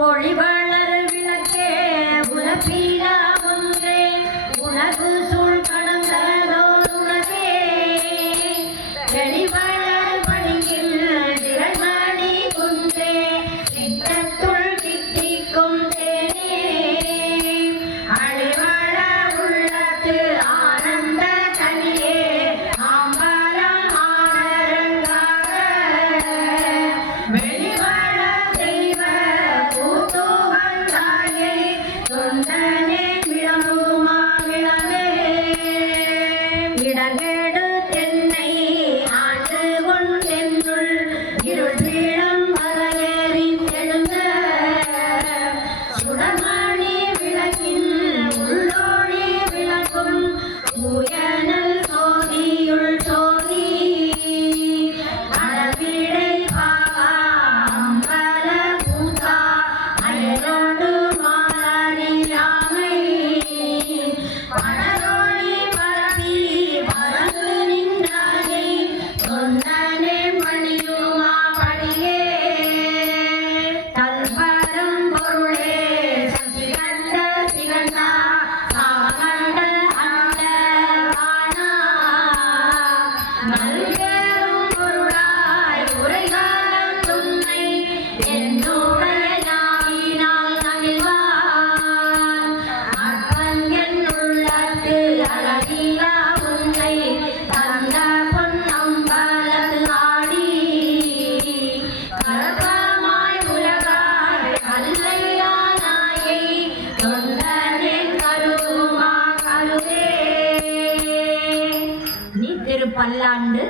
மொழிவழி Hallelujah. 南岳。திருப்பல்லாண்டு